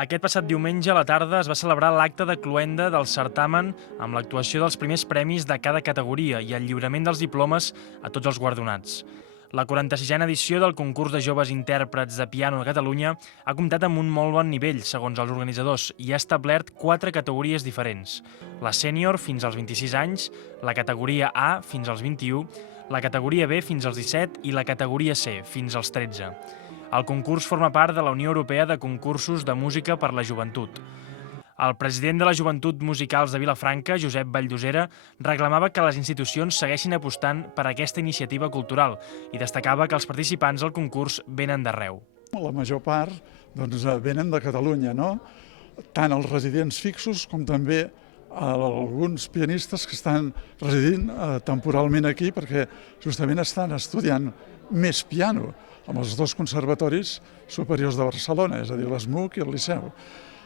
Aquest passat diumenge a la tarda es va celebrar l'acte de cloenda del certamen amb l'actuació dels primers premis de cada categoria i el lliurament dels diplomes a tots els guardonats. La 46a edició del concurs de joves intèrprets de piano de Catalunya ha comptat amb un molt bon nivell, segons els organitzadors, i ha establert 4 categories diferents. La sènior fins als 26 anys, la categoria A fins als 21, la categoria B fins als 17 i la categoria C fins als 13. El concurs forma part de la Unió Europea de Concursos de Música per la Joventut. El president de la Joventut Musicals de Vilafranca, Josep Valldosera, reclamava que les institucions segueixin apostant per aquesta iniciativa cultural i destacava que els participants al concurs venen d'arreu. La major part venen de Catalunya, no? Tant els residents fixos com també alguns pianistes que estan residint temporalment aquí perquè justament estan estudiant més piano amb els 2 conservatoris superiors de Barcelona, és a dir, l'ESMUC i el Liceu.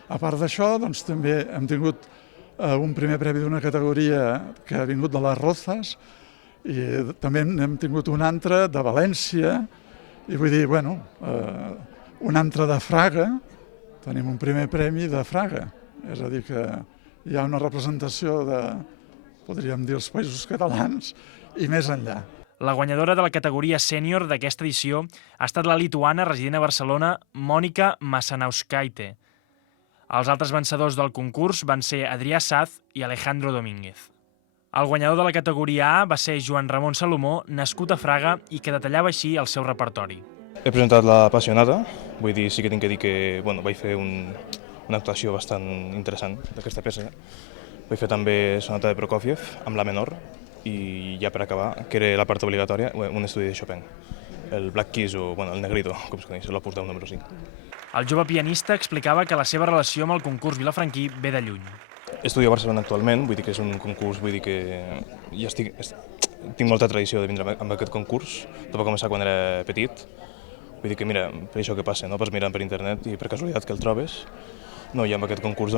A part d'això, també hem tingut un primer premi d'una categoria que ha vingut de les Rozas i també hem tingut un altre de València i vull dir, un altre de Fraga, tenim un primer premi de Fraga, és a dir que hi ha una representació de, podríem dir, els països catalans i més enllà. La guanyadora de la categoria sènior d'aquesta edició ha estat la lituana resident a Barcelona, Mònica Masanauskaite. Els altres vencedors del concurs van ser Adrià Saz i Alejandro Domínguez. El guanyador de la categoria A va ser Joan Ramon Salomó, nascut a Fraga i que detallava així el seu repertori. He presentat La Apassionada, vull dir, sí que tinc que dir que vaig fer una actuació bastant interessant d'aquesta peça. Vaig fer també Sonata de Prokofiev, amb la menor, i ja per acabar, que era la part obligatòria, un estudi de Chopin, el Black Keys o el Negrito, com es coneix, l'Opus 10 número 5. El jove pianista explicava que la seva relació amb el concurs vilafranquí ve de lluny. Estudio a Barcelona actualment, vull dir que és un concurs, vull dir que ja tinc molta tradició de vindre amb aquest concurs, tot va començar quan era petit. Vull dir que, mira, per això que passa, no? Vas mirant per internet i per casualitat que el trobes. No, i amb aquest concurs,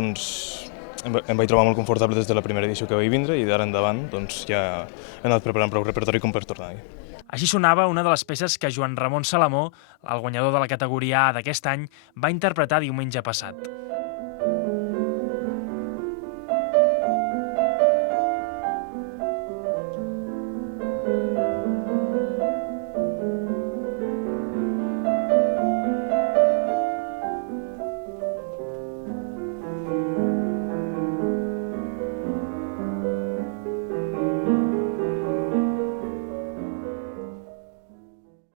em vaig trobar molt confortable des de la primera edició que vaig vindre i d'ara endavant ja he anat preparant prou repertori com per tornar-hi. Així sonava una de les peces que Joan Ramon Salomó, el guanyador de la categoria A d'aquest any, va interpretar diumenge passat.